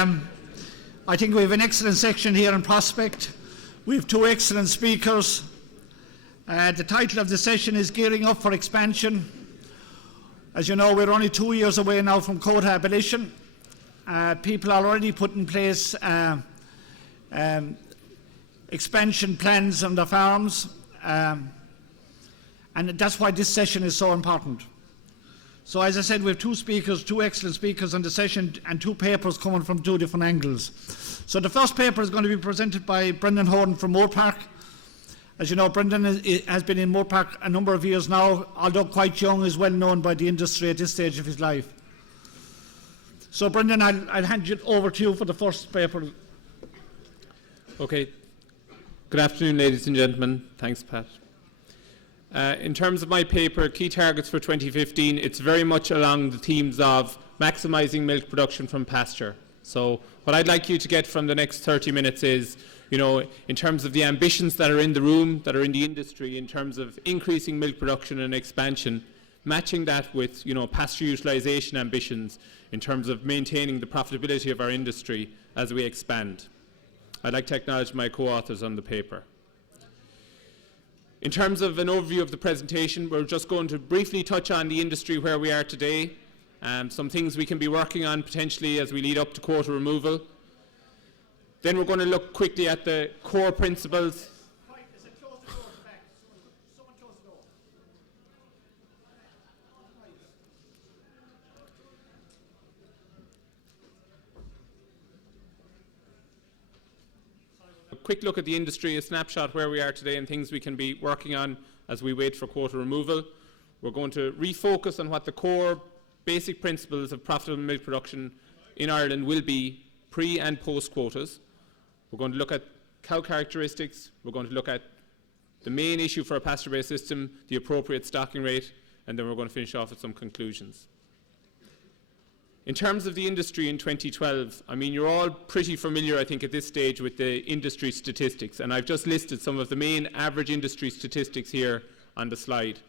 I think we have an excellent section here in Prospect. We have two excellent speakers. The title of the session is Gearing Up for Expansion. As you know, we're only 2 years away now from quota abolition. People are already put in place expansion plans on their farms, and that's why this session is so important. So as I said, we have two speakers, two excellent speakers on the session, and two papers coming from two different angles. So the first paper is going to be presented by Brendan Horan from Moore Park. As you know, Brendan has been in Moore Park a number of years now, although quite young, is well known by the industry at this stage of his life. So Brendan, I'll hand it over to you for the first paper. Okay. Good afternoon, ladies and gentlemen. Thanks, Pat. In terms of my paper, Key Targets for 2015, it's very much along the themes of maximising milk production from pasture. So what I'd like you to get from the next 30 minutes is, in terms of the ambitions that are in the room, that are in the industry, in terms of increasing milk production and expansion, matching that with, pasture utilisation ambitions in terms of maintaining the profitability of our industry as we expand. I'd like to acknowledge my co-authors on the paper. In terms of an overview of the presentation, we're just going to briefly touch on the industry where we are today, some things we can be working on potentially as we lead up to quota removal. Then we're going to look quickly at the core principles. A quick look at the industry, a snapshot where we are today and things we can be working on as we wait for quota removal. We're going to refocus on what the core basic principles of profitable milk production in Ireland will be pre and post quotas. We're going to look at cow characteristics. We're going to look at the main issue for a pasture-based system, the appropriate stocking rate, and then we're going to finish off with some conclusions. In terms of the industry in 2012, you're all pretty familiar, I think, at this stage with the industry statistics, and I've just listed some of the main average industry statistics here on the slide.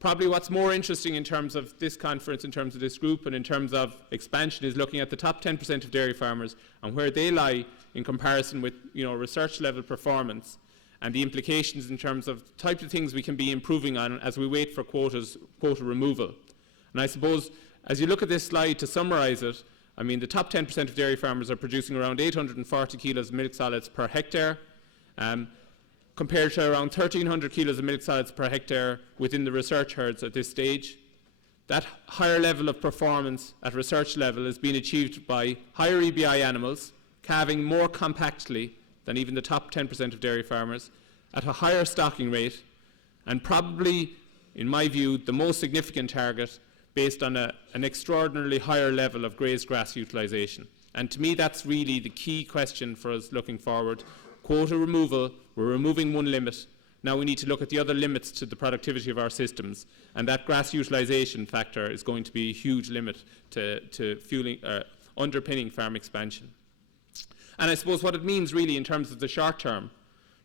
Probably what's more interesting in terms of this conference, in terms of this group, and in terms of expansion is looking at the top 10% of dairy farmers and where they lie in comparison with, research level performance and the implications in terms of the types of things we can be improving on as we wait for quota removal. And I suppose as you look at this slide, to summarise it, the top 10% of dairy farmers are producing around 840 kilos of milk solids per hectare, compared to around 1,300 kilos of milk solids per hectare within the research herds at this stage. That higher level of performance at research level is being achieved by higher EBI animals, calving more compactly than even the top 10% of dairy farmers, at a higher stocking rate, and probably, in my view, the most significant target based on an extraordinarily higher level of grazed grass utilisation. And to me, that's really the key question for us looking forward. Quota removal, we're removing one limit. Now we need to look at the other limits to the productivity of our systems, and that grass utilisation factor is going to be a huge limit to fueling, underpinning farm expansion. And I suppose what it means really in terms of the short term,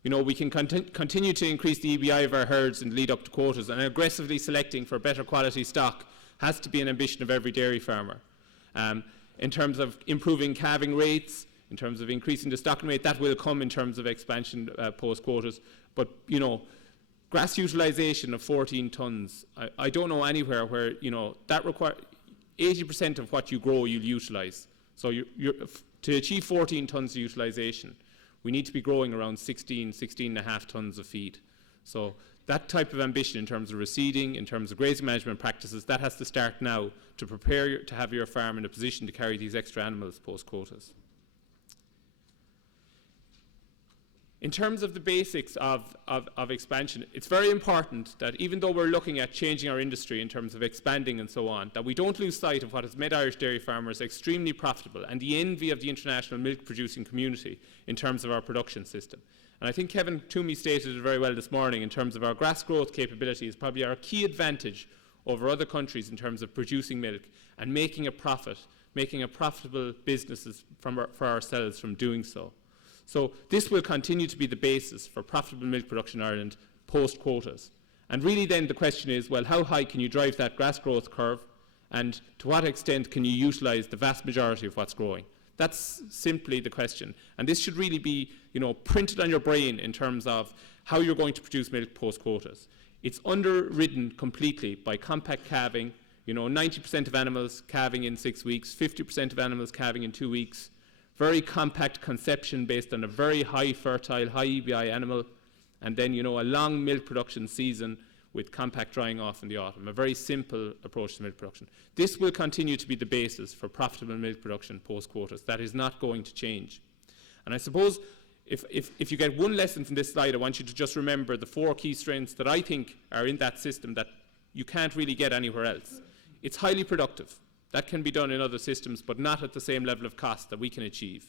we can continue to increase the EBI of our herds in the lead up to quotas, and aggressively selecting for better quality stock has to be an ambition of every dairy farmer. In terms of improving calving rates, in terms of increasing the stocking rate, that will come in terms of expansion post quotas. But grass utilisation of 14 tonnes, I don't know anywhere where that requires 80% of what you grow you'll utilise. So to achieve 14 tonnes of utilisation, we need to be growing around 16 and a half tonnes of feed. So that type of ambition in terms of reseeding, in terms of grazing management practices, that has to start now to prepare to have your farm in a position to carry these extra animals post quotas. In terms of the basics of expansion, it's very important that even though we're looking at changing our industry in terms of expanding and so on, that we don't lose sight of what has made Irish dairy farmers extremely profitable and the envy of the international milk producing community in terms of our production system. And I think Kevin Toomey stated it very well this morning in terms of our grass growth capability is probably our key advantage over other countries in terms of producing milk and making a profit, making a profitable businesses for ourselves from doing so. So this will continue to be the basis for profitable milk production in Ireland post quotas. And really then the question is, well, how high can you drive that grass growth curve, and to what extent can you utilise the vast majority of what's growing? That's simply the question. And this should really be, printed on your brain in terms of how you're going to produce milk post-quotas. It's underwritten completely by compact calving, 90% of animals calving in 6 weeks, 50% of animals calving in 2 weeks, very compact conception based on a very high fertile, high EBI animal, and then, a long milk production season with compact drying off in the autumn, a very simple approach to milk production. This will continue to be the basis for profitable milk production post-quotas. That is not going to change. And I suppose if you get one lesson from this slide, I want you to just remember the 4 key strengths that I think are in that system that you can't really get anywhere else. It's highly productive. That can be done in other systems, but not at the same level of cost that we can achieve.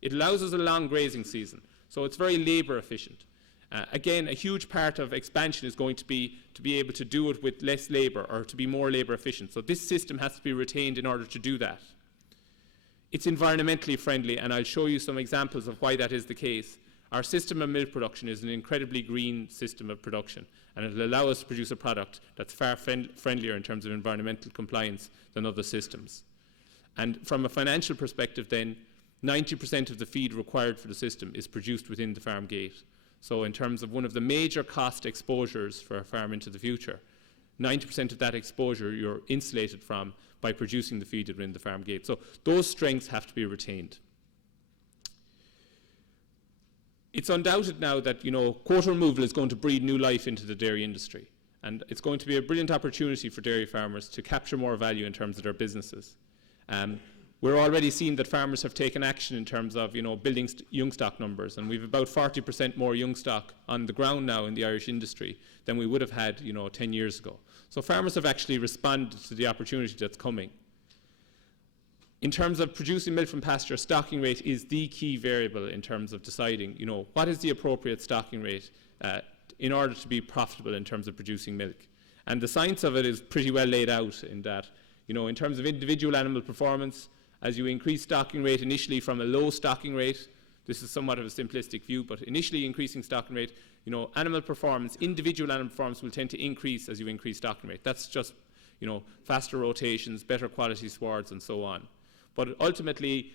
It allows us a long grazing season, so it's very labour efficient. Again, a huge part of expansion is going to be able to do it with less labour or to be more labour efficient. So this system has to be retained in order to do that. It's environmentally friendly, and I'll show you some examples of why that is the case. Our system of milk production is an incredibly green system of production, and it will allow us to produce a product that's far friendlier in terms of environmental compliance than other systems. And from a financial perspective then, 90% of the feed required for the system is produced within the farm gate. So in terms of one of the major cost exposures for a farm into the future, 90% of that exposure you're insulated from by producing the feed within the farm gate. So those strengths have to be retained. It's undoubted now that, quota removal is going to breathe new life into the dairy industry. And it's going to be a brilliant opportunity for dairy farmers to capture more value in terms of their businesses. We're already seeing that farmers have taken action in terms of, building young stock numbers. And we've about 40% more young stock on the ground now in the Irish industry than we would have had, 10 years ago. So farmers have actually responded to the opportunity that's coming. In terms of producing milk from pasture, stocking rate is the key variable in terms of deciding, what is the appropriate stocking rate in order to be profitable in terms of producing milk. And the science of it is pretty well laid out in that, in terms of individual animal performance, as you increase stocking rate initially from a low stocking rate, this is somewhat of a simplistic view, but initially increasing stocking rate, animal performance, individual animal performance will tend to increase as you increase stocking rate. That's just, faster rotations, better quality swards, and so on. But ultimately,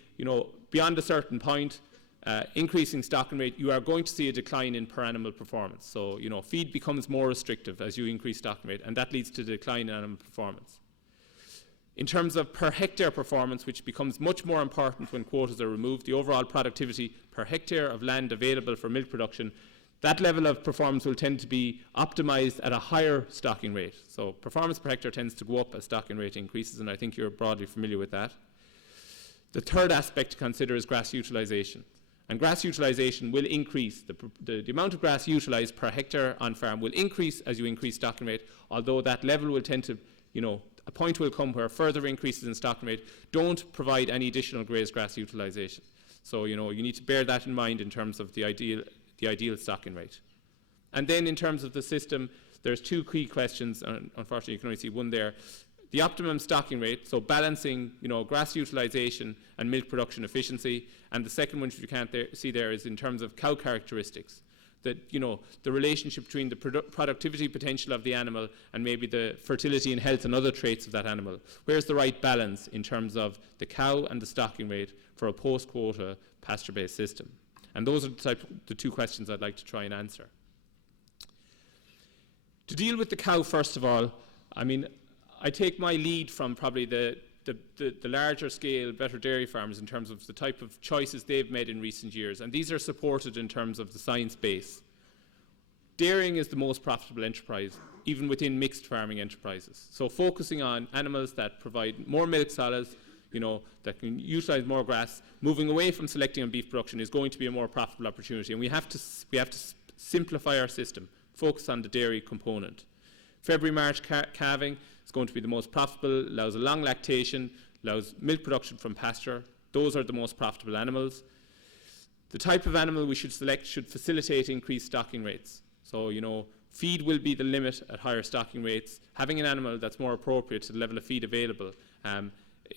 beyond a certain point, increasing stocking rate, you are going to see a decline in per animal performance. So, feed becomes more restrictive as you increase stocking rate, and that leads to a decline in animal performance. In terms of per hectare performance, which becomes much more important when quotas are removed, the overall productivity per hectare of land available for milk production, that level of performance will tend to be optimized at a higher stocking rate. So performance per hectare tends to go up as stocking rate increases, and I think you're broadly familiar with that. The third aspect to consider is grass utilization. And grass utilization will increase. The amount of grass utilized per hectare on farm will increase as you increase stocking rate, although that level will tend to, a point will come where further increases in stocking rate don't provide any additional grazed grass utilization. So, you need to bear that in mind in terms of the ideal stocking rate. And then in terms of the system, there's 2 key questions, and unfortunately you can only see one there. The optimum stocking rate, so balancing, grass utilization and milk production efficiency, and the second one, which you can't see there, is in terms of cow characteristics. That, the relationship between the productivity potential of the animal and maybe the fertility and health and other traits of that animal. Where's the right balance in terms of the cow and the stocking rate for a post-quota pasture-based system? And those are the 2 questions I'd like to try and answer. To deal with the cow, first of all, I take my lead from probably the larger scale, better dairy farmers in terms of the type of choices they've made in recent years, and these are supported in terms of the science base. Dairying is the most profitable enterprise, even within mixed farming enterprises. So focusing on animals that provide more milk solids, that can utilise more grass, moving away from selecting on beef production is going to be a more profitable opportunity, and we have to simplify our system, focus on the dairy component. February-March calving is going to be the most profitable, allows a long lactation, allows milk production from pasture. Those are the most profitable animals. The type of animal we should select should facilitate increased stocking rates. So, feed will be the limit at higher stocking rates. Having an animal that's more appropriate to the level of feed available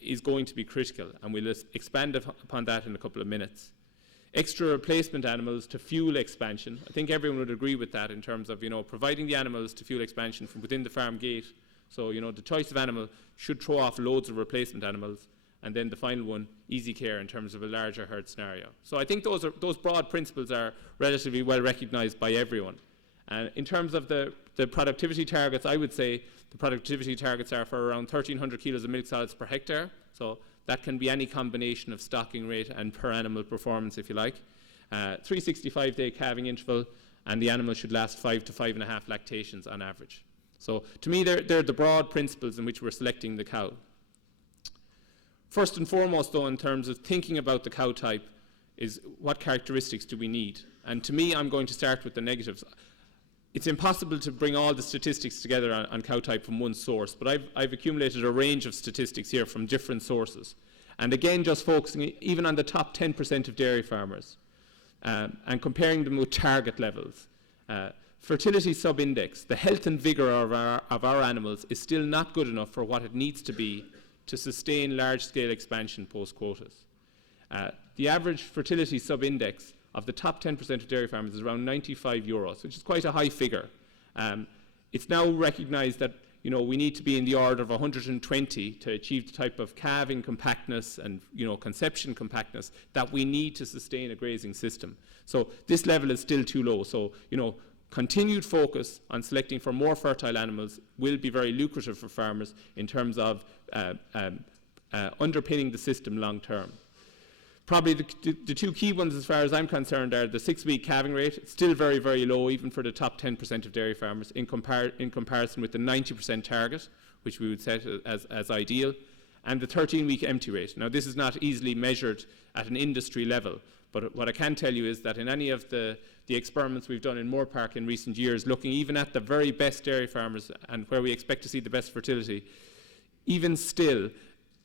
is going to be critical, and we'll expand upon that in a couple of minutes. Extra replacement animals to fuel expansion. I think everyone would agree with that in terms of, providing the animals to fuel expansion from within the farm gate. So, the choice of animal should throw off loads of replacement animals. and then the final one, easy care in terms of a larger herd scenario. So I think those broad principles are relatively well recognised by everyone. In terms of the productivity targets, I would say the productivity targets are for around 1,300 kilos of milk solids per hectare. So that can be any combination of stocking rate and per animal performance, if you like. 365-day calving interval, and the animal should last 5 to 5.5 lactations on average. So to me, they're the broad principles in which we're selecting the cow. First and foremost, though, in terms of thinking about the cow type, is what characteristics do we need? And to me, I'm going to start with the negatives. It's impossible to bring all the statistics together on cow type from one source, but I've accumulated a range of statistics here from different sources. And again, just focusing even on the top 10% of dairy farmers and comparing them with target levels. Fertility sub-index, the health and vigour of our animals is still not good enough for what it needs to be to sustain large-scale expansion post-quotas. The average fertility sub-index of the top 10% of dairy farmers is around 95 euros, which is quite a high figure. It's now recognised that we need to be in the order of 120 to achieve the type of calving compactness and conception compactness that we need to sustain a grazing system. So this level is still too low. So continued focus on selecting for more fertile animals will be very lucrative for farmers in terms of underpinning the system long term. Probably the two key ones as far as I'm concerned are the 6-week calving rate. It's still very, very low even for the top 10% of dairy farmers in comparison with the 90% target, which we would set as ideal, and the 13-week empty rate. Now this is not easily measured at an industry level, but what I can tell you is that in any of the experiments we've done in Moore Park in recent years, looking even at the very best dairy farmers and where we expect to see the best fertility, even still,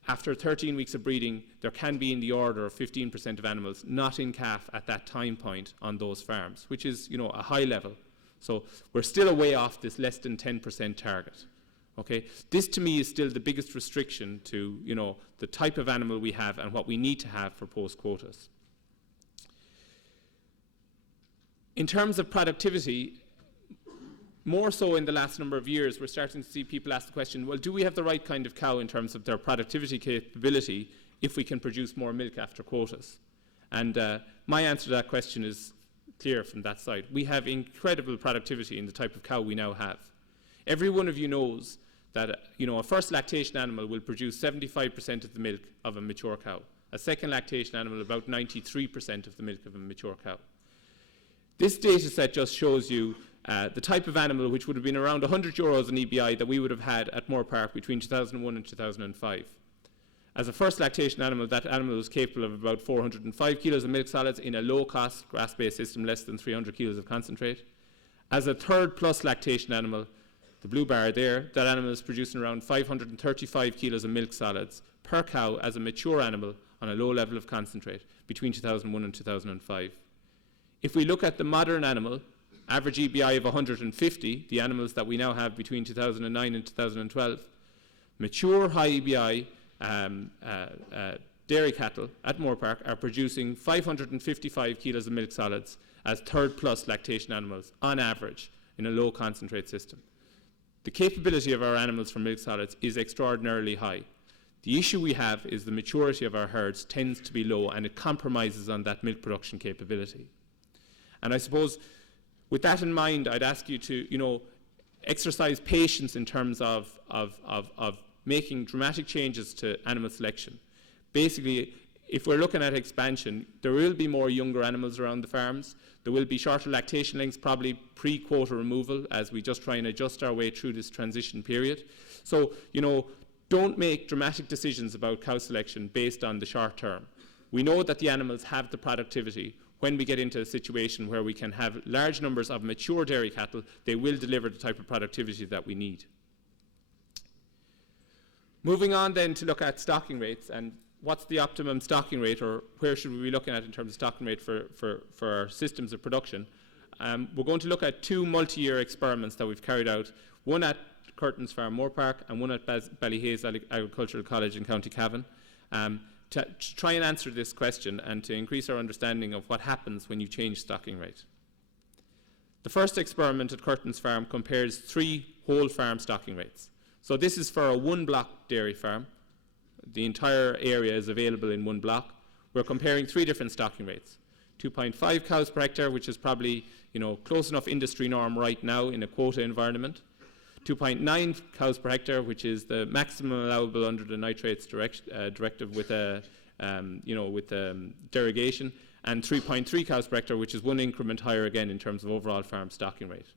after 13 weeks of breeding, there can be in the order of 15% of animals not in calf at that time point on those farms, which is, a high level. So we're still a way off this less than 10% target. Okay, this to me is still the biggest restriction to, the type of animal we have and what we need to have for post-quotas. In terms of productivity, more so in the last number of years, we're starting to see people ask the question, well, do we have the right kind of cow in terms of their productivity capability if we can produce more milk after quotas? And my answer to that question is clear from that side. We have incredible productivity in the type of cow we now have. Every one of you knows that a first lactation animal will produce 75% of the milk of a mature cow. A second lactation animal, about 93% of the milk of a mature cow. This data set just shows you the type of animal which would have been around 100 euros in EBI that we would have had at Moore Park between 2001 and 2005. As a first lactation animal, that animal was capable of about 405 kilos of milk solids in a low-cost grass-based system, less than 300 kilos of concentrate. As a third plus lactation animal, the blue bar there, that animal is producing around 535 kilos of milk solids per cow as a mature animal on a low level of concentrate between 2001 and 2005. If we look at the modern animal, average EBI of 150, the animals that we now have between 2009 and 2012, mature high EBI dairy cattle at Moore Park are producing 555 kilos of milk solids as third plus lactation animals on average in a low concentrate system. The capability of our animals for milk solids is extraordinarily high. The issue we have is the maturity of our herds tends to be low, and it compromises on that milk production capability. And I suppose with that in mind, I'd ask you to, exercise patience in terms of making dramatic changes to animal selection. Basically, if we're looking at expansion, there will be more younger animals around the farms. There will be shorter lactation lengths, probably pre-quota removal, as we just try and adjust our way through this transition period. So, don't make dramatic decisions about cow selection based on the short term. We know that the animals have the productivity. When we get into a situation where we can have large numbers of mature dairy cattle, they will deliver the type of productivity that we need. Moving on then to look at stocking rates and what's the optimum stocking rate, or where should we be looking at in terms of stocking rate for our systems of production. We're going to look at two multi-year experiments that we've carried out, one at Curtin's Farm Moore Park and one at Ballyhaise Agricultural College in County Cavan. To try and answer this question and to increase our understanding of what happens when you change stocking rate. The first experiment at Curtin's Farm compares 3 whole farm stocking rates. So this is for a 1-block dairy farm. the entire area is available in one block. We're comparing 3 different stocking rates. 2.5 cows per hectare, which is probably close enough industry norm right now in a quota environment. 2.9 cows per hectare, which is the maximum allowable under the nitrates directive with a derogation, and 3.3 cows per hectare, which is 1 increment higher again in terms of overall farm stocking rate.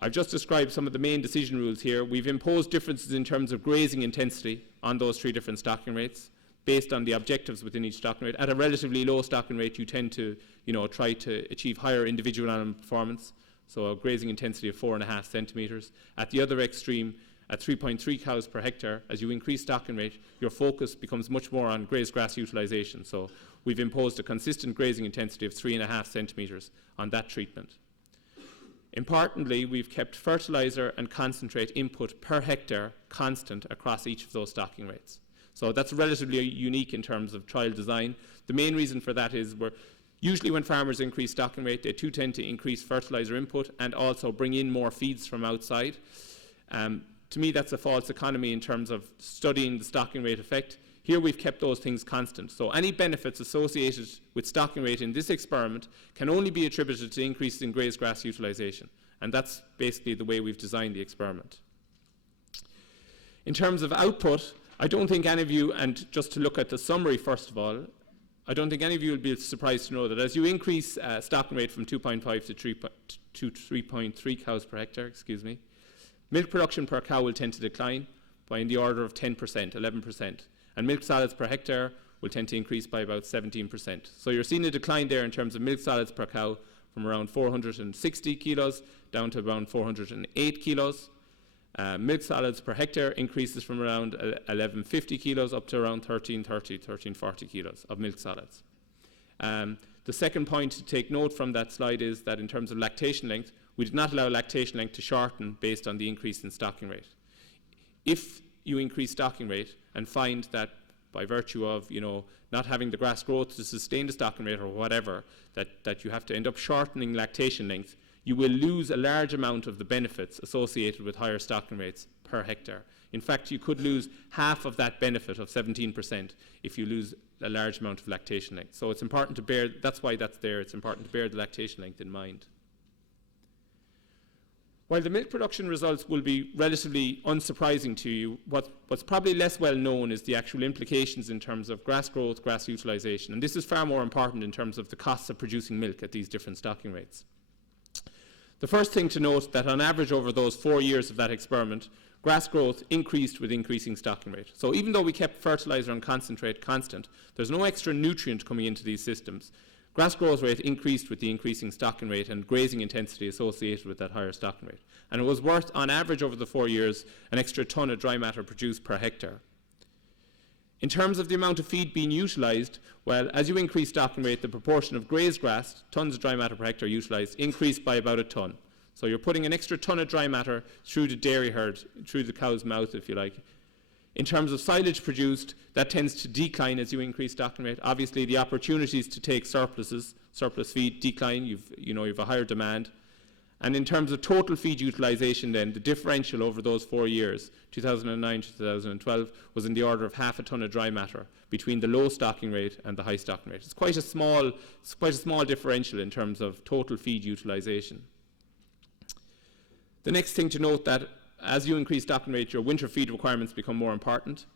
I've just described some of the main decision rules here. We've imposed differences in terms of grazing intensity on those 3 different stocking rates based on the objectives within each stocking rate. At a relatively low stocking rate, you tend to try to achieve higher individual animal performance, so a grazing intensity of 4.5 centimetres. At the other extreme, at 3.3 cows per hectare, as you increase stocking rate, your focus becomes much more on grazed grass utilisation. So we've imposed a consistent grazing intensity of 3.5 centimetres on that treatment. Importantly, we've kept fertiliser and concentrate input per hectare constant across each of those stocking rates. So that's relatively unique in terms of trial design. The main reason for that is usually when farmers increase stocking rate, they too tend to increase fertiliser input and also bring in more feeds from outside. To me, that's a false economy in terms of studying the stocking rate effect. Here we've kept those things constant. So any benefits associated with stocking rate in this experiment can only be attributed to increases in grazed grass utilisation. And that's basically the way we've designed the experiment. In terms of output, I don't think any of you, and just to look at the summary first of all, I don't think any of you will be surprised to know that as you increase stocking rate from 2.5 to 3.3 cows per hectare, milk production per cow will tend to decline by in the order of 10%, 11%. And milk solids per hectare will tend to increase by about 17%. So you're seeing a decline there in terms of milk solids per cow from around 460 kilos down to around 408 kilos. Milk solids per hectare increases from around 1150 kilos up to around 1330, 1340 kilos of milk solids. The second point to take note from that slide is that in terms of lactation length, we did not allow lactation length to shorten based on the increase in stocking rate. If you increase stocking rate and find that by virtue of not having the grass growth to sustain the stocking rate or whatever, that you have to end up shortening lactation length, you will lose a large amount of the benefits associated with higher stocking rates per hectare. In fact, you could lose half of that benefit of 17% if you lose a large amount of lactation length. So it's important to bear, that's why that's there, it's important to bear the lactation length in mind. While the milk production results will be relatively unsurprising to you, what's probably less well known is the actual implications in terms of grass growth, grass utilisation. And this is far more important in terms of the costs of producing milk at these different stocking rates. The first thing to note that on average over those 4 years of that experiment, grass growth increased with increasing stocking rate. So even though we kept fertiliser and concentrate constant, there's no extra nutrient coming into these systems. Grass growth rate increased with the increasing stocking rate and grazing intensity associated with that higher stocking rate. And it was worth, on average over the 4 years, an extra tonne of dry matter produced per hectare. In terms of the amount of feed being utilised, well, as you increase stocking rate, the proportion of grazed grass, tonnes of dry matter per hectare utilised, increased by about a tonne. So you're putting an extra tonne of dry matter through the dairy herd, through the cow's mouth, if you like. In terms of silage produced, that tends to decline as you increase stocking rate. Obviously, the opportunities to take surplus feed decline. You've a higher demand. And in terms of total feed utilisation then, the differential over those 4 years, 2009 to 2012, was in the order of half a tonne of dry matter between the low stocking rate and the high stocking rate. It's quite a small differential in terms of total feed utilisation. The next thing to note that as you increase stocking rate, your winter feed requirements become more important.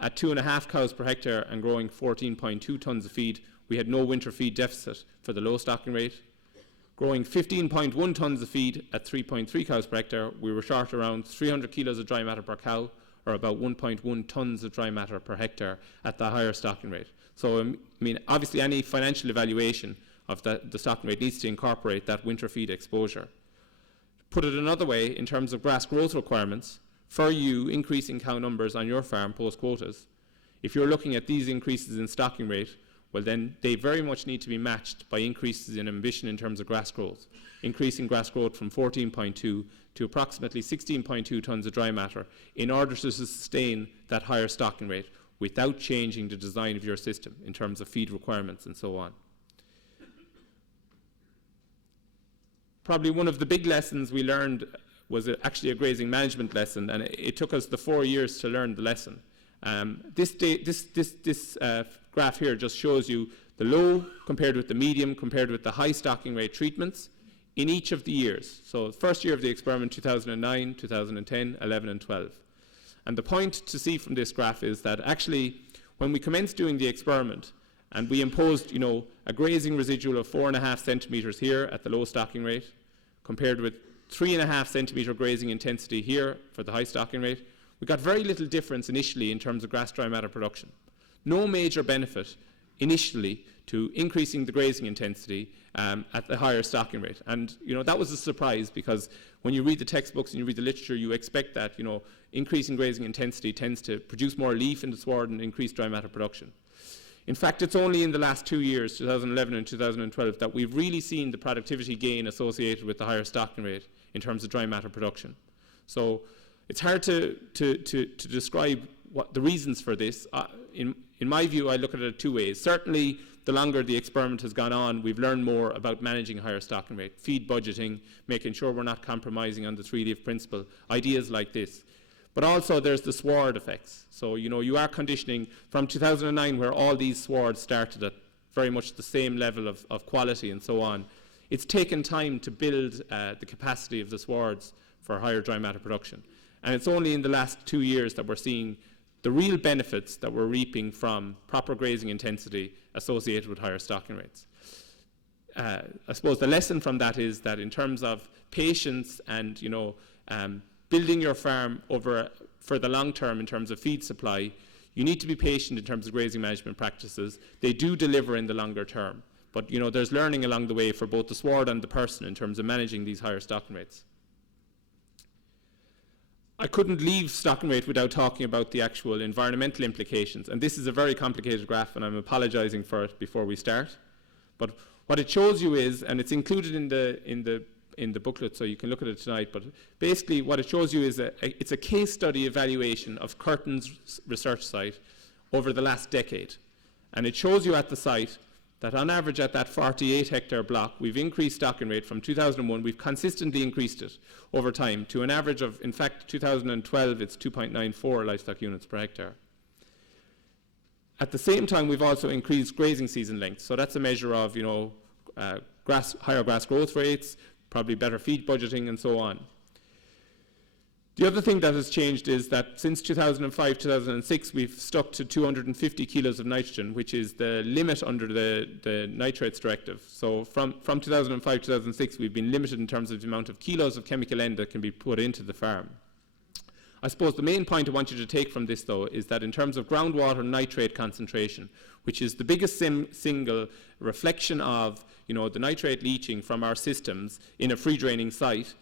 At 2.5 cows per hectare and growing 14.2 tonnes of feed, we had no winter feed deficit for the low stocking rate. Growing 15.1 tonnes of feed at 3.3 cows per hectare, we were short around 300 kilos of dry matter per cow, or about 1.1 tonnes of dry matter per hectare at the higher stocking rate. So, obviously any financial evaluation of the stocking rate needs to incorporate that winter feed exposure. Put it another way, in terms of grass growth requirements, for you increasing cow numbers on your farm post quotas, if you're looking at these increases in stocking rate, well then they very much need to be matched by increases in ambition in terms of grass growth, increasing grass growth from 14.2 to approximately 16.2 tonnes of dry matter in order to sustain that higher stocking rate without changing the design of your system in terms of feed requirements and so on. Probably one of the big lessons we learned was actually a grazing management lesson, and it took us the 4 years to learn the lesson. This graph here just shows you the low compared with the medium compared with the high stocking rate treatments in each of the years. So first year of the experiment, 2009, 2010, 11 and 12. And the point to see from this graph is that actually when we commenced doing the experiment and we imposed, a grazing residual of 4.5 centimetres here at the low stocking rate compared with 3.5 centimetre grazing intensity here for the high stocking rate, we got very little difference initially in terms of grass dry matter production. No major benefit initially to increasing the grazing intensity at the higher stocking rate. And that was a surprise, because when you read the textbooks and you read the literature, you expect that increasing grazing intensity tends to produce more leaf in the sward and increase dry matter production. In fact, it's only in the last 2 years, 2011 and 2012, that we've really seen the productivity gain associated with the higher stocking rate in terms of dry matter production. So it's hard to describe what the reasons for this. In my view, I look at it 2 ways. Certainly, the longer the experiment has gone on, we've learned more about managing higher stocking rate, feed budgeting, making sure we're not compromising on the 3-leaf principle, ideas like this. But also there's the sward effects. So, you are conditioning from 2009, where all these swards started at very much the same level of quality and so on. It's taken time to build the capacity of the swards for higher dry matter production. And it's only in the last 2 years that we're seeing the real benefits that we're reaping from proper grazing intensity associated with higher stocking rates. I suppose the lesson from that is that in terms of patience and building your farm for the long term in terms of feed supply, you need to be patient in terms of grazing management practices. They do deliver in the longer term, but there's learning along the way for both the sward and the person in terms of managing these higher stocking rates. I couldn't leave stocking rate without talking about the actual environmental implications, and this is a very complicated graph, and I'm apologizing for it before we start. But what it shows you is, and it's included in the booklet, so you can look at it tonight, but basically what it shows you is it's a case study evaluation of Curtin's research site over the last decade. And it shows you at the site that on average at that 48 hectare block, we've increased stocking rate from 2001, we've consistently increased it over time to an average of, in fact, 2012, it's 2.94 livestock units per hectare. At the same time, we've also increased grazing season length. So that's a measure of, higher grass growth rates, probably better feed budgeting, and so on. The other thing that has changed is that since 2005, 2006, we've stuck to 250 kilos of nitrogen, which is the limit under the nitrates directive. So from 2005, 2006, we've been limited in terms of the amount of kilos of chemical N that can be put into the farm. I suppose the main point I want you to take from this, though, is that in terms of groundwater nitrate concentration, which is the biggest single reflection of the nitrate leaching from our systems in a free draining site,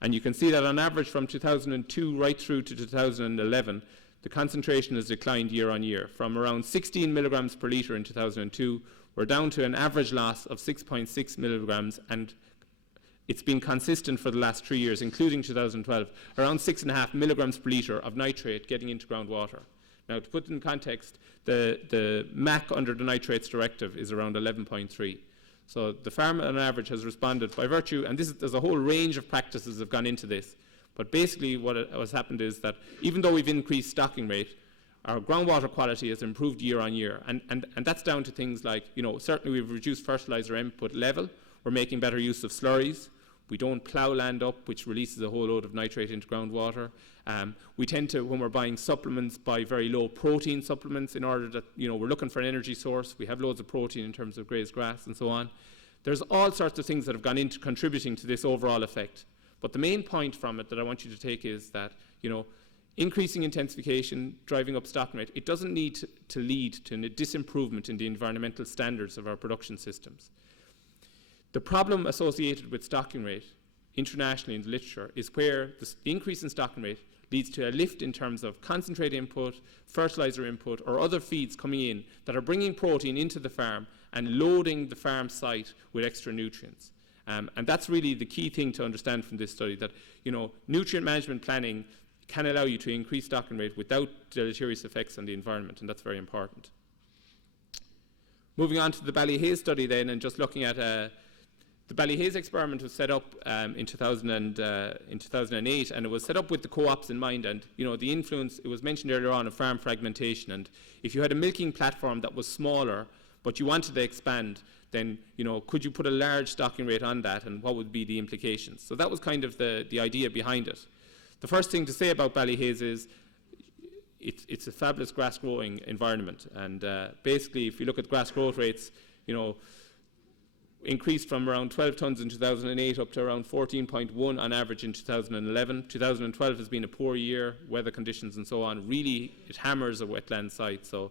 and you can see that on average from 2002 right through to 2011, the concentration has declined year on year. From around 16 milligrams per litre in 2002, we're down to an average loss of 6.6 milligrams, and it's been consistent for the last 3 years, including 2012, around 6.5 milligrams per litre of nitrate getting into groundwater. Now, to put it in context, the MAC under the nitrates directive is around 11.3. So the farm on average has responded by virtue, and there's a whole range of practices that have gone into this. But basically what has happened is that even though we've increased stocking rate, our groundwater quality has improved year on year. And that's down to things like, certainly we've reduced fertilizer input level. We're making better use of slurries. We don't plough land up, which releases a whole load of nitrate into groundwater. We tend to, when we're buying supplements, buy very low protein supplements in order that, we're looking for an energy source. We have loads of protein in terms of grazed grass and so on. There's all sorts of things that have gone into contributing to this overall effect. But the main point from it that I want you to take is that, increasing intensification, driving up stocking rate, it doesn't need to lead to a disimprovement in the environmental standards of our production systems. The problem associated with stocking rate internationally in the literature is where the increase in stocking rate leads to a lift in terms of concentrate input, fertilizer input, or other feeds coming in that are bringing protein into the farm and loading the farm site with extra nutrients. And that's really the key thing to understand from this study, that nutrient management planning can allow you to increase stocking rate without deleterious effects on the environment, and that's very important. Moving on to the Ballyhay study then, and just looking at The Ballyhaise experiment was set up in 2008, and it was set up with the co-ops in mind. And the influence, it was mentioned earlier on, of farm fragmentation. And if you had a milking platform that was smaller, but you wanted to expand, then could you put a large stocking rate on that, and what would be the implications? So that was kind of the idea behind it. The first thing to say about Ballyhaise is it's a fabulous grass growing environment. And basically, if you look at grass growth rates, increased from around 12 tonnes in 2008 up to around 14.1 on average in 2011. 2012 has been a poor year, weather conditions and so on. Really, it hammers a wetland site. So,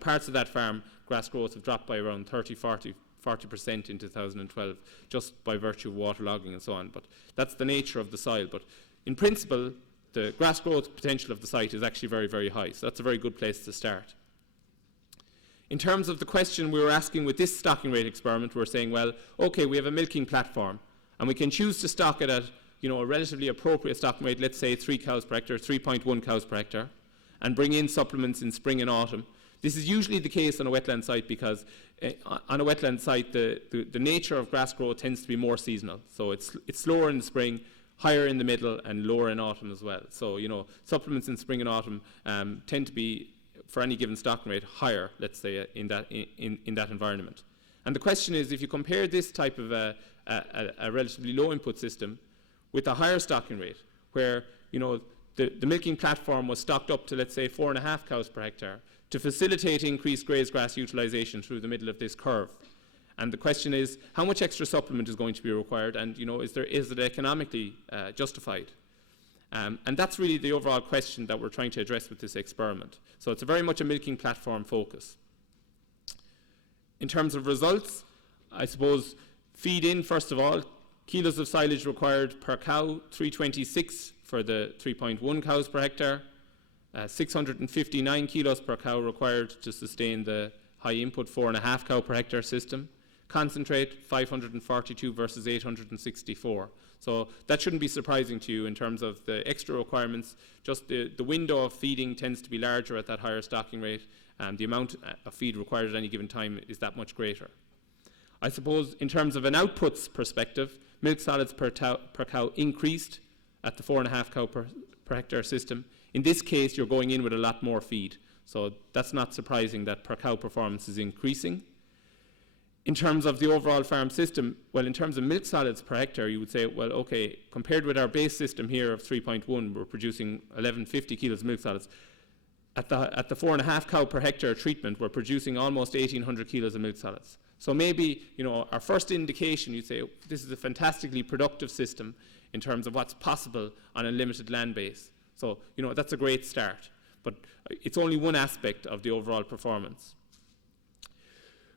parts of that farm, grass growth have dropped by around 40% in 2012, just by virtue of waterlogging and so on. But that's the nature of the soil. But in principle, the grass growth potential of the site is actually very, very high. So that's a very good place to start. In terms of the question we were asking with this stocking rate experiment, we're saying, well, okay, we have a milking platform, and we can choose to stock it at a relatively appropriate stocking rate, let's say 3 cows per hectare, 3.1 cows per hectare, and bring in supplements in spring and autumn. This is usually the case on a wetland site because on a wetland site, the nature of grass growth tends to be more seasonal. So it's slower in the spring, higher in the middle, and lower in autumn as well. So, supplements in spring and autumn tend to be, for any given stocking rate, higher, let's say, in that environment. And the question is, if you compare this type of a relatively low input system with a higher stocking rate, where the milking platform was stocked up to, let's say, 4.5 cows per hectare, to facilitate increased grazed grass utilisation through the middle of this curve. And the question is, how much extra supplement is going to be required, and is it economically justified? And that's really the overall question that we're trying to address with this experiment. So it's very much a milking platform focus. In terms of results, I suppose feed in, first of all, kilos of silage required per cow, 326 for the 3.1 cows per hectare, 659 kilos per cow required to sustain the high input 4.5 cow per hectare system. Concentrate, 542 versus 864. So that shouldn't be surprising to you in terms of the extra requirements. Just the window of feeding tends to be larger at that higher stocking rate, and the amount of feed required at any given time is that much greater. I suppose in terms of an outputs perspective, milk solids per cow increased at the 4.5 cow per hectare system. In this case, you're going in with a lot more feed. So that's not surprising that per cow performance is increasing. In terms of the overall farm system, well, in terms of milk solids per hectare, you would say, well, okay, compared with our base system here of 3.1, we're producing 1150 kilos of milk solids. At the 4.5 cow per hectare treatment, we're producing almost 1800 kilos of milk solids. So maybe, our first indication, you'd say, this is a fantastically productive system in terms of what's possible on a limited land base. So, that's a great start. But it's only one aspect of the overall performance.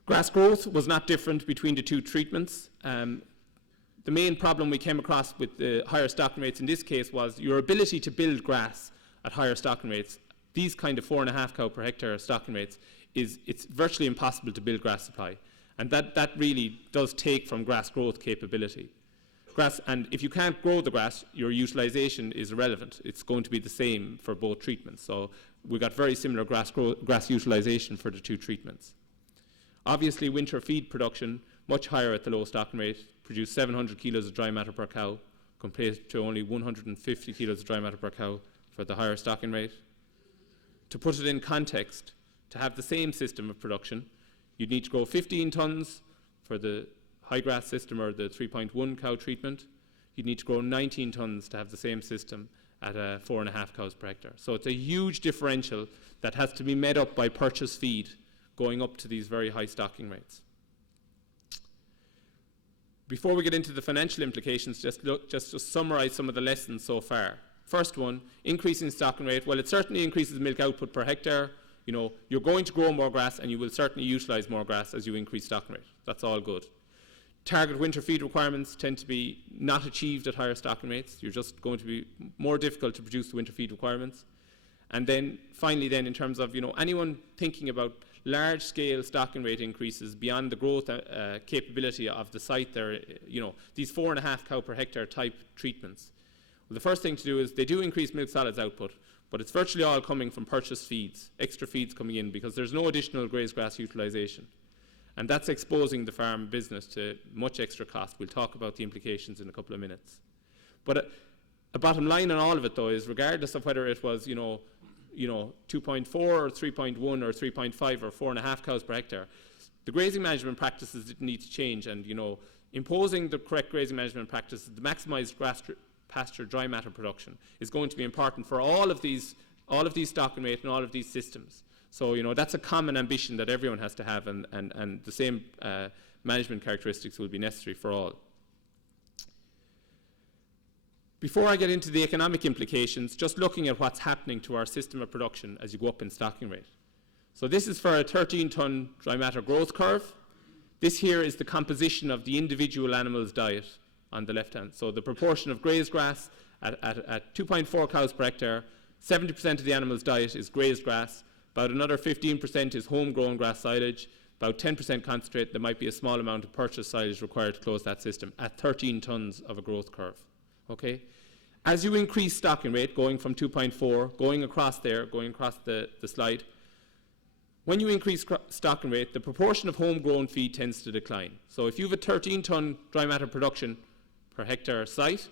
Grass growth was not different between the two treatments. The main problem we came across with the higher stocking rates in this case was your ability to build grass at higher stocking rates. These kind of 4.5 cow per hectare stocking rates, it's virtually impossible to build grass supply. And that really does take from grass growth capability. And if you can't grow the grass, your utilisation is irrelevant. It's going to be the same for both treatments. So we got very similar grass utilisation for the two treatments. Obviously, winter feed production, much higher at the low stocking rate, produced 700 kilos of dry matter per cow, compared to only 150 kilos of dry matter per cow for the higher stocking rate. To put it in context, to have the same system of production, you'd need to grow 15 tonnes for the high grass system or the 3.1 cow treatment. You'd need to grow 19 tonnes to have the same system at 4.5 cows per hectare. So it's a huge differential that has to be made up by purchase feed going up to these very high stocking rates. Before we get into the financial implications, just to summarise some of the lessons so far. First one, increasing stocking rate. Well, it certainly increases milk output per hectare. You're going to grow more grass and you will certainly utilise more grass as you increase stocking rate. That's all good. Target winter feed requirements tend to be not achieved at higher stocking rates. You're just going to be more difficult to produce the winter feed requirements. And then finally in terms of anyone thinking about large-scale stocking rate increases beyond the growth capability of the site there, these 4.5 cow per hectare type treatments. Well, the first thing to do is they do increase milk solids output, but it's virtually all coming from purchased feeds, extra feeds coming in, because there's no additional grazed grass utilisation. And that's exposing the farm business to much extra cost. We'll talk about the implications in a couple of minutes. But a bottom line on all of it, though, is regardless of whether it was, 2.4 or 3.1 or 3.5 or 4.5 cows per hectare, the grazing management practices didn't need to change. And, imposing the correct grazing management practices, the maximised grass pasture dry matter production is going to be important for all of these stocking rate and all of these systems. So, that's a common ambition that everyone has to have, and the same management characteristics will be necessary for all. Before I get into the economic implications, just looking at what's happening to our system of production as you go up in stocking rate. So this is for a 13-ton dry matter growth curve. This here is the composition of the individual animal's diet on the left hand. So the proportion of grazed grass at 2.4 cows per hectare, 70% of the animal's diet is grazed grass, about another 15% is homegrown grass silage, about 10% concentrate. There might be a small amount of purchased silage required to close that system at 13 tons of a growth curve. Okay? As you increase stocking rate, going from 2.4, going across the slide, when you increase stocking rate, the proportion of homegrown feed tends to decline. So if you have a 13-ton dry matter production per hectare site,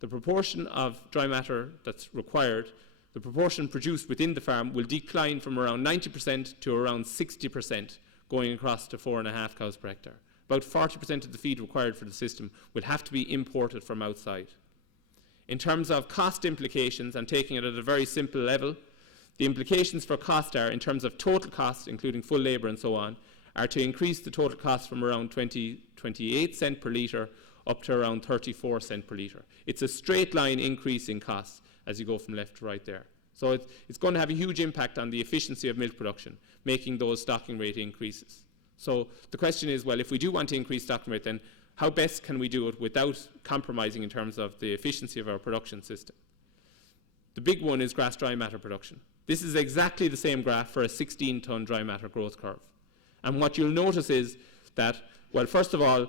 the proportion of dry matter that's required, the proportion produced within the farm will decline from around 90% to around 60%, going across to 4.5 cows per hectare. About 40% of the feed required for the system will have to be imported from outside. In terms of cost implications, and taking it at a very simple level, the implications for cost are, in terms of total cost, including full labour and so on, are to increase the total cost from around 28 cent per litre up to around 34 cent per litre. It's a straight line increase in costs as you go from left to right there. So it's going to have a huge impact on the efficiency of milk production, making those stocking rate increases. So the question is, well, if we do want to increase stocking rate, then how best can we do it without compromising in terms of the efficiency of our production system? The big one is grass dry matter production. This is exactly the same graph for a 16-ton dry matter growth curve. And what you'll notice is that, well, first of all,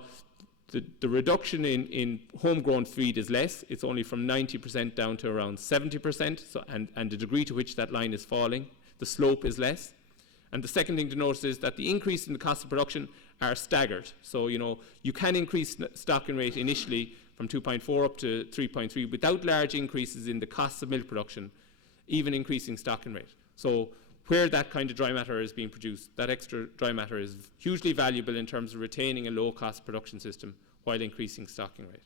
the reduction in homegrown feed is less. It's only from 90% down to around 70%, and the degree to which that line is falling, the slope is less. And the second thing to notice is that the increase in the cost of production are staggered. So, you can increase stocking rate initially from 2.4 up to 3.3 without large increases in the costs of milk production, even increasing stocking rate. So where that kind of dry matter is being produced, that extra dry matter is hugely valuable in terms of retaining a low-cost production system while increasing stocking rate.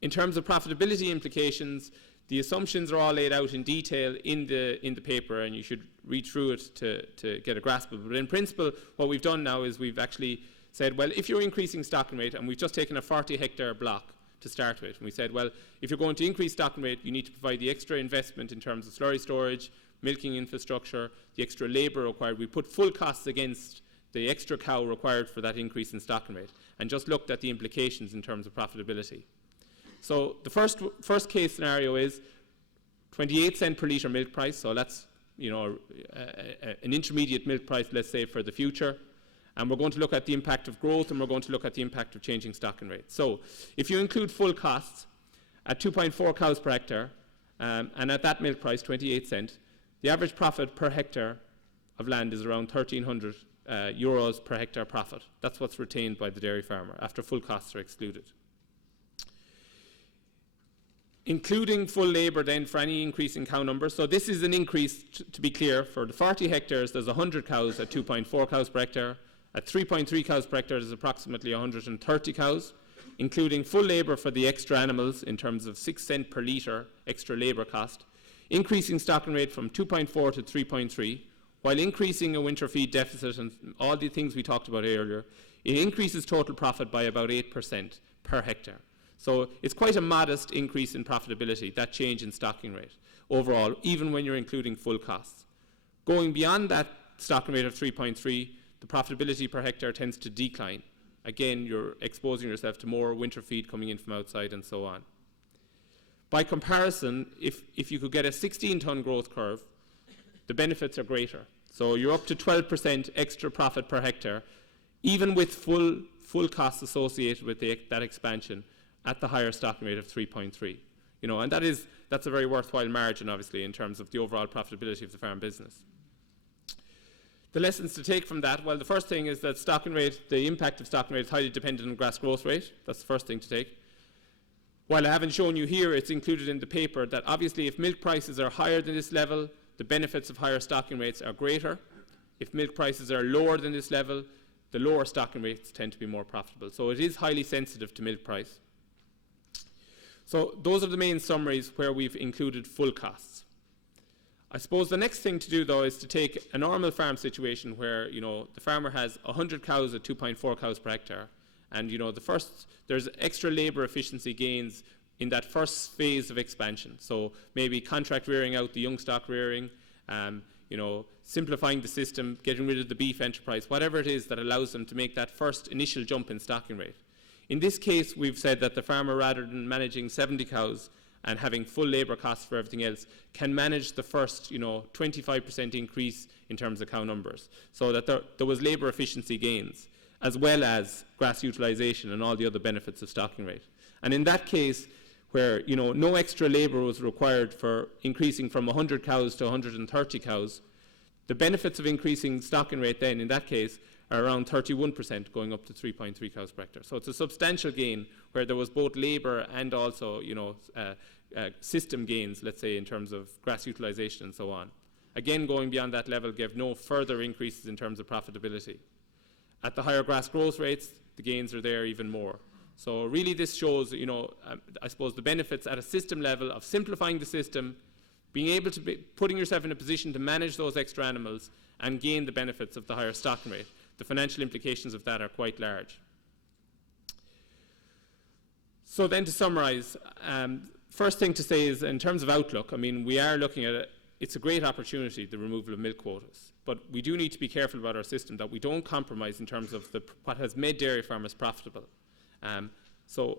In terms of profitability implications, the assumptions are all laid out in detail in the paper, and you should read through it to get a grasp of it. But in principle, what we've done now is we've actually said, well, if you're increasing stocking rate, and we've just taken a 40-hectare block to start with, and we said, well, if you're going to increase stocking rate, you need to provide the extra investment in terms of slurry storage, milking infrastructure, the extra labour required. We put full costs against the extra cow required for that increase in stocking rate, and just looked at the implications in terms of profitability. So the first case scenario is 28 cent per litre milk price, so that's an intermediate milk price, let's say, for the future. And we're going to look at the impact of growth, and we're going to look at the impact of changing stocking rates. So if you include full costs at 2.4 cows per hectare, and at that milk price, 28 cent, the average profit per hectare of land is around 1,300 euros per hectare profit. That's what's retained by the dairy farmer after full costs are excluded. Including full labour then for any increase in cow numbers. So this is an increase, to be clear, for the 40 hectares there's 100 cows at 2.4 cows per hectare. At 3.3 cows per hectare there's approximately 130 cows, including full labour for the extra animals in terms of 6 cent per litre extra labour cost, increasing stocking rate from 2.4 to 3.3, while increasing a winter feed deficit and all the things we talked about earlier. It increases total profit by about 8% per hectare. So it's quite a modest increase in profitability, that change in stocking rate overall, even when you're including full costs. Going beyond that stocking rate of 3.3, the profitability per hectare tends to decline. Again, you're exposing yourself to more winter feed coming in from outside and so on. By comparison, if you could get a 16-ton growth curve, the benefits are greater. So you're up to 12% extra profit per hectare, even with full costs associated with that expansion at the higher stocking rate of 3.3. And that's a very worthwhile margin, obviously, in terms of the overall profitability of the farm business. The lessons to take from that, well, the first thing is that stocking rate, the impact of stocking rate is highly dependent on grass growth rate. That's the first thing to take. While I haven't shown you here, it's included in the paper that obviously if milk prices are higher than this level, the benefits of higher stocking rates are greater. If milk prices are lower than this level, the lower stocking rates tend to be more profitable. So it is highly sensitive to milk price. So those are the main summaries where we've included full costs. I suppose the next thing to do, though, is to take a normal farm situation where, the farmer has 100 cows at 2.4 cows per hectare. And, there's extra labour efficiency gains in that first phase of expansion. So maybe contract rearing out the young stock rearing, simplifying the system, getting rid of the beef enterprise, whatever it is that allows them to make that first initial jump in stocking rate. In this case, we've said that the farmer, rather than managing 70 cows and having full labour costs for everything else, can manage the first, 25% increase in terms of cow numbers, so that there was labour efficiency gains, as well as grass utilisation and all the other benefits of stocking rate. And in that case, where no extra labour was required for increasing from 100 cows to 130 cows, the benefits of increasing stocking rate then, in that case, are around 31%, going up to 3.3 cows per hectare. So it's a substantial gain where there was both labour and also system gains, let's say, in terms of grass utilisation and so on. Again, going beyond that level gave no further increases in terms of profitability. At the higher grass growth rates, the gains are there even more. So really this shows, I suppose, the benefits at a system level of simplifying the system, being able to be putting yourself in a position to manage those extra animals and gain the benefits of the higher stocking rate. The financial implications of that are quite large. So then to summarise, first thing to say is in terms of outlook, we are looking at it. It's a great opportunity, the removal of milk quotas, but we do need to be careful about our system that we don't compromise in terms of what has made dairy farmers profitable. So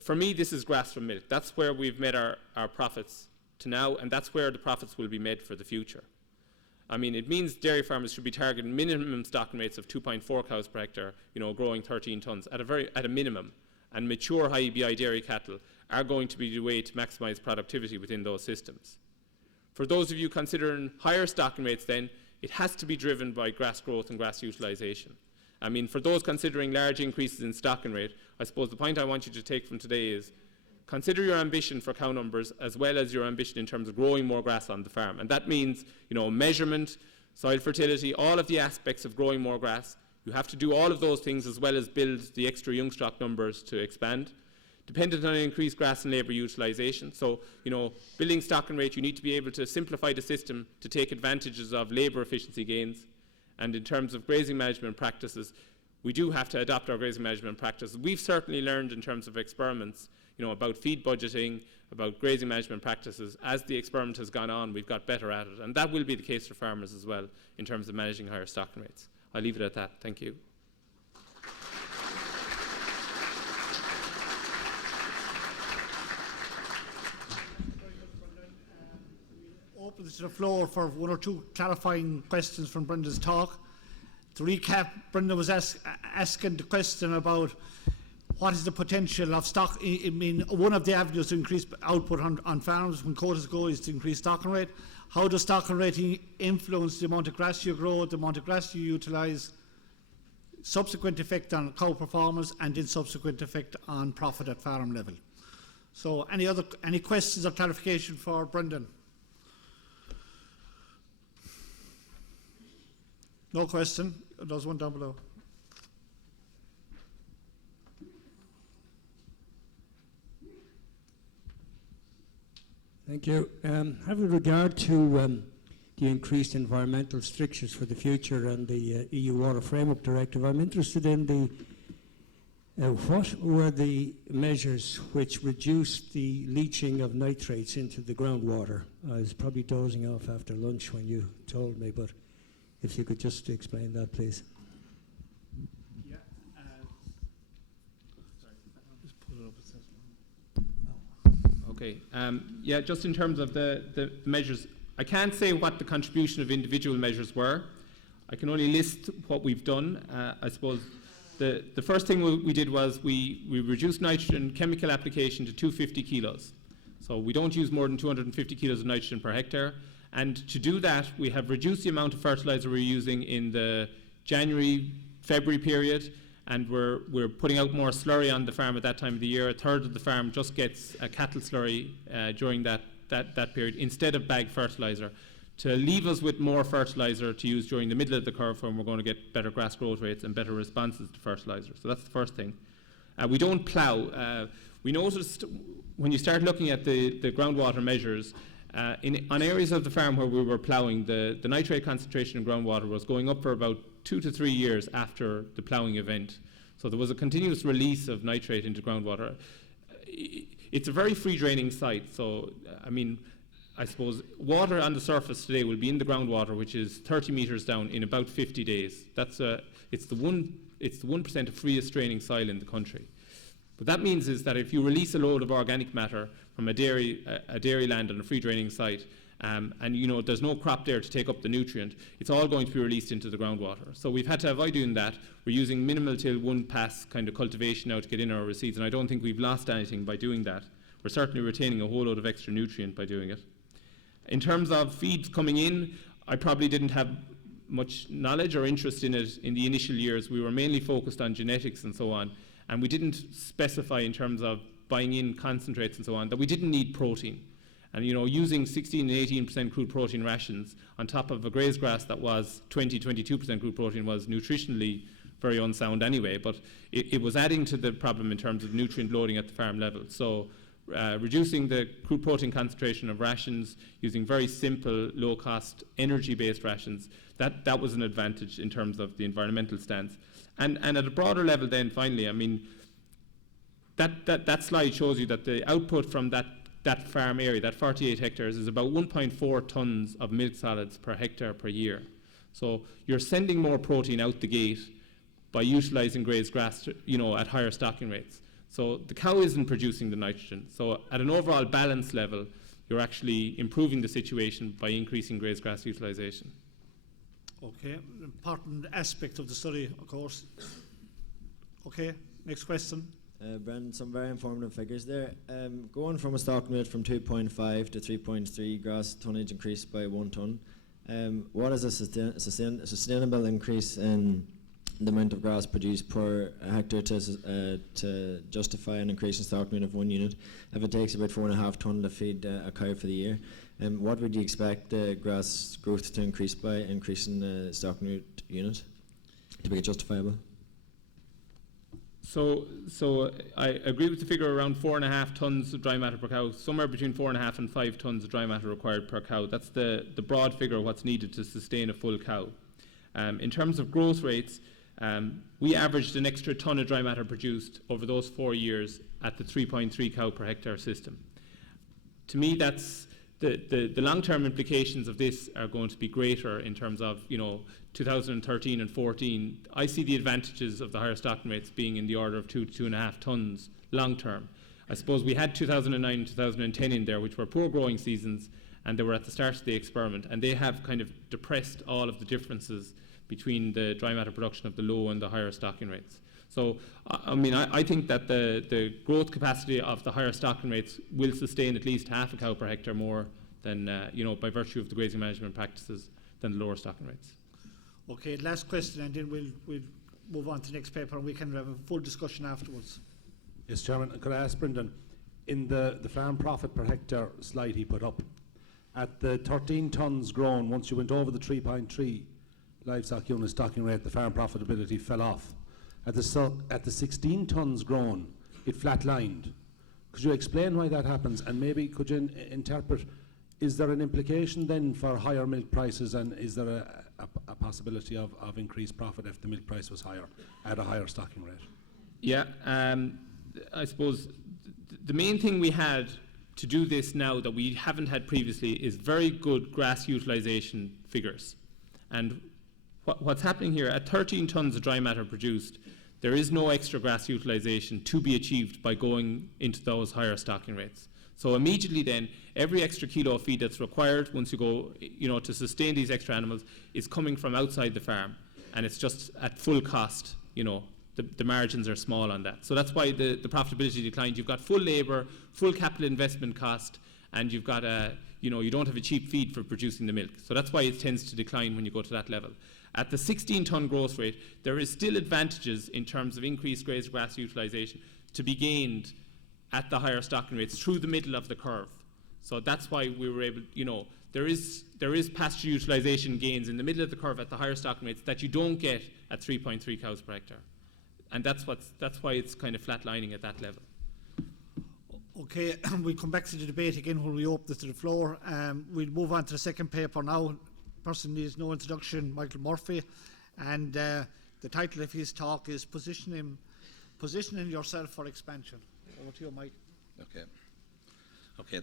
for me, this is grass from milk. That's where we've made our profits to now, and that's where the profits will be made for the future. It means dairy farmers should be targeting minimum stocking rates of 2.4 cows per hectare, growing 13 tonnes at a minimum. And mature high EBI dairy cattle are going to be the way to maximise productivity within those systems. For those of you considering higher stocking rates then, it has to be driven by grass growth and grass utilisation. For those considering large increases in stocking rate, I suppose the point I want you to take from today is consider your ambition for cow numbers as well as your ambition in terms of growing more grass on the farm. And that means, measurement, soil fertility, all of the aspects of growing more grass. You have to do all of those things as well as build the extra young stock numbers to expand. Dependent on increased grass and labour utilisation. So, building stocking rate, you need to be able to simplify the system to take advantages of labour efficiency gains. And in terms of grazing management practices, we do have to adopt our grazing management practices. We've certainly learned in terms of experiments, about feed budgeting, about grazing management practices. As the experiment has gone on, we've got better at it. And that will be the case for farmers as well in terms of managing higher stocking rates. I'll leave it at that. Thank you. Open this to the floor for one or two clarifying questions from Brenda's talk. To recap, Brenda was asking the question about what is the potential of stock. One of the avenues to increase output on farms when quotas go is to increase stocking rate. How does stocking rate influence the amount of grass you grow, the amount of grass you utilise, subsequent effect on cow performance, and then subsequent effect on profit at farm level? So any questions or clarification for Brendan? No question. There's one down below. Thank you. Having regard to the increased environmental strictures for the future and the EU Water Framework Directive, I'm interested in what were the measures which reduced the leaching of nitrates into the groundwater? I was probably dozing off after lunch when you told me, but if you could just explain that, please. Yeah. Sorry. Just pull it up. Okay. Yeah, just in terms of the measures, I can't say what the contribution of individual measures were. I can only list what we've done. I suppose the first thing we did was we reduced nitrogen chemical application to 250 kilos. So we don't use more than 250 kilos of nitrogen per hectare. And to do that, we have reduced the amount of fertilizer we're using in the January-February period, and we're putting out more slurry on the farm at that time of the year. A third of the farm just gets a cattle slurry during that period instead of bag fertilizer, to leave us with more fertilizer to use during the middle of the curve when we're going to get better grass growth rates and better responses to fertilizer. So that's the first thing. We don't plough. We noticed when you start looking at the groundwater measures, on areas of the farm where we were ploughing, the nitrate concentration in groundwater was going up for about 2 to 3 years after the ploughing event. So there was a continuous release of nitrate into groundwater. It's a very free draining site, so I suppose water on the surface today will be in the groundwater, which is 30 metres down, in about 50 days. It's the 1% of freest draining soil in the country. What that means is that if you release a load of organic matter from a dairy land on a free draining site, and there's no crop there to take up the nutrient, it's all going to be released into the groundwater. So we've had to avoid doing that. We're using minimal till one pass kind of cultivation now to get in our reseeds, and I don't think we've lost anything by doing that. We're certainly retaining a whole load of extra nutrient by doing it. In terms of feeds coming in, I probably didn't have much knowledge or interest in it in the initial years. We were mainly focused on genetics and so on, and we didn't specify in terms of buying in concentrates and so on that we didn't need protein. And using 16 and 18% crude protein rations on top of a grazed grass that was 22% crude protein was nutritionally very unsound anyway, but it was adding to the problem in terms of nutrient loading at the farm level. So reducing the crude protein concentration of rations, using very simple, low-cost, energy-based rations, that was an advantage in terms of the environmental stance. And at a broader level then, finally, that slide shows you that the output from that farm area, that 48 hectares, is about 1.4 tonnes of milk solids per hectare per year. So you're sending more protein out the gate by utilising grazed grass, at higher stocking rates. So the cow isn't producing the nitrogen. So at an overall balance level, you're actually improving the situation by increasing grazed grass utilisation. Okay, an important aspect of the study, of course. Okay, next question. Brendan, some very informative figures there. Going from a stocking rate from 2.5 to 3.3 grass tonnage increased by 1 tonne. What is a sustainable increase in the amount of grass produced per hectare to justify an increase in stocking rate of 1 unit? If it takes about 4.5 tonne to feed a cow for the year, what would you expect the grass growth to increase by increasing the stocking rate unit to make it justifiable? So I agree with the figure around 4.5 tonnes of dry matter per cow, somewhere between 4.5 and 5 tonnes of dry matter required per cow. That's the broad figure of what's needed to sustain a full cow. In terms of growth rates, we averaged an extra tonne of dry matter produced over those 4 years at the 3.3 cow per hectare system. To me, that's the long-term implications of this are going to be greater in terms of 2013 and 14. I see the advantages of the higher stocking rates being in the order of 2 to 2.5 tonnes long-term. I suppose we had 2009 and 2010 in there, which were poor growing seasons, and they were at the start of the experiment, and they have kind of depressed all of the differences between the dry matter production of the low and the higher stocking rates. So, I think that the growth capacity of the higher stocking rates will sustain at least half a cow per hectare more than, by virtue of the grazing management practices, than the lower stocking rates. Okay, last question, and then we'll move on to the next paper, and we can have a full discussion afterwards. Yes, Chairman. Could I ask Brendan, in the farm profit per hectare slide he put up, at the 13 tonnes grown, once you went over the 3.3 livestock unit stocking rate, the farm profitability fell off. At the 16 tonnes grown, it flatlined. Could you explain why that happens, and maybe could you interpret, is there an implication then for higher milk prices, and is there a possibility of increased profit if the milk price was higher at a higher stocking rate? Yeah, I suppose the main thing we had to do this now that we haven't had previously is very good grass utilisation figures. And what's happening here, at 13 tonnes of dry matter produced, there is no extra grass utilisation to be achieved by going into those higher stocking rates. So immediately then, every extra kilo of feed that's required once you go, to sustain these extra animals is coming from outside the farm, and it's just at full cost. The margins are small on that. So that's why the profitability declined. You've got full labour, full capital investment cost, and you've got you don't have a cheap feed for producing the milk. So that's why it tends to decline when you go to that level. At the 16-tonne growth rate, there is still advantages in terms of increased graze grass utilisation to be gained at the higher stocking rates through the middle of the curve. So that's why we were able, there is pasture utilisation gains in the middle of the curve at the higher stocking rates that you don't get at 3.3 cows per hectare. And that's why it's kind of flatlining at that level. Okay, we'll come back to the debate again when we open this to the floor. We'll move on to the second paper now. Person needs no introduction, Michael Murphy, and the title of his talk is Positioning Yourself for Expansion. Over to you, Mike. Okay,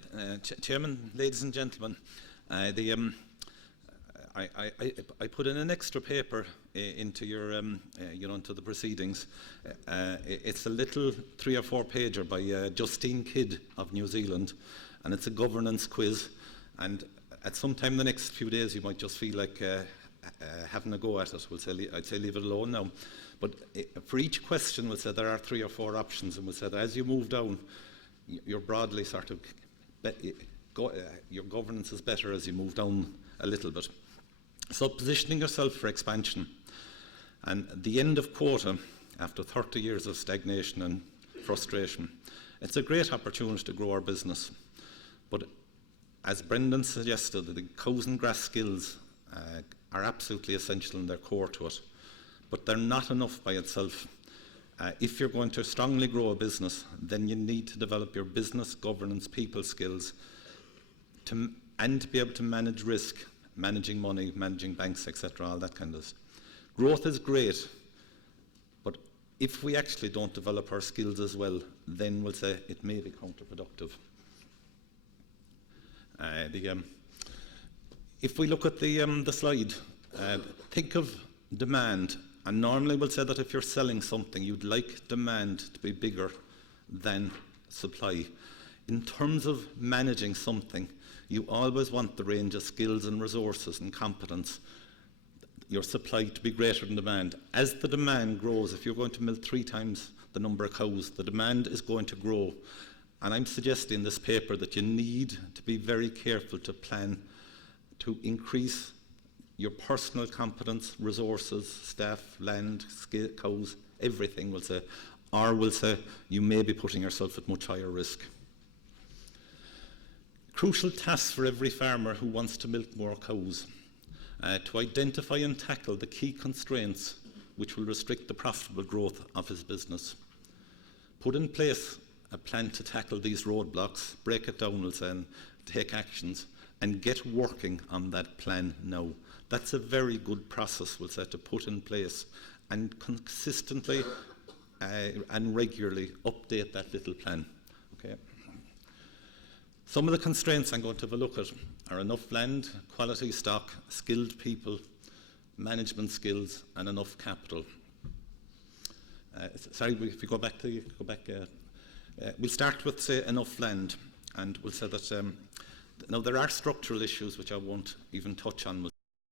Chairman, ladies and gentlemen, I put in an extra paper into your, into the proceedings. It's a little 3 or 4 pager by Justine Kidd of New Zealand, and it's a governance quiz. And at some time in the next few days, you might just feel like having a go at it. I'd say leave it alone now. But for each question, we'll say there are 3 or 4 options, and we'll say that as you move down, you're broadly sort of your governance is better as you move down a little bit. So positioning yourself for expansion. And the end of quota, after 30 years of stagnation and frustration, it's a great opportunity to grow our business. But as Brendan suggested, the cows and grass skills are absolutely essential and they're core to it. But they're not enough by itself. If you're going to strongly grow a business, then you need to develop your business, governance, people skills, and to be able to manage risk, managing money, managing banks, etc., all that kind of stuff. Growth is great, but if we actually don't develop our skills as well, then we'll say it may be counterproductive. If we look at the slide, think of demand. And normally we'll say that if you're selling something, you'd like demand to be bigger than supply. In terms of managing something, you always want the range of skills and resources and competence, your supply to be greater than demand. As the demand grows, if you're going to milk 3 times the number of cows, the demand is going to grow. And I'm suggesting in this paper that you need to be very careful to plan to increase your personal competence, resources, staff, land, cows, everything, we'll say, or we'll say you may be putting yourself at much higher risk. Crucial tasks for every farmer who wants to milk more cows, to identify and tackle the key constraints which will restrict the profitable growth of his business. Put in place a plan to tackle these roadblocks, break it down, we'll say, and take actions, and get working on that plan now. That's a very good process, we'll say, to put in place and consistently and regularly update that little plan. Okay. Some of the constraints I'm going to have a look at are enough land, quality stock, skilled people, management skills, and enough capital. If you go back, we'll start with, say, enough land, and we'll say that now there are structural issues which I won't even touch on.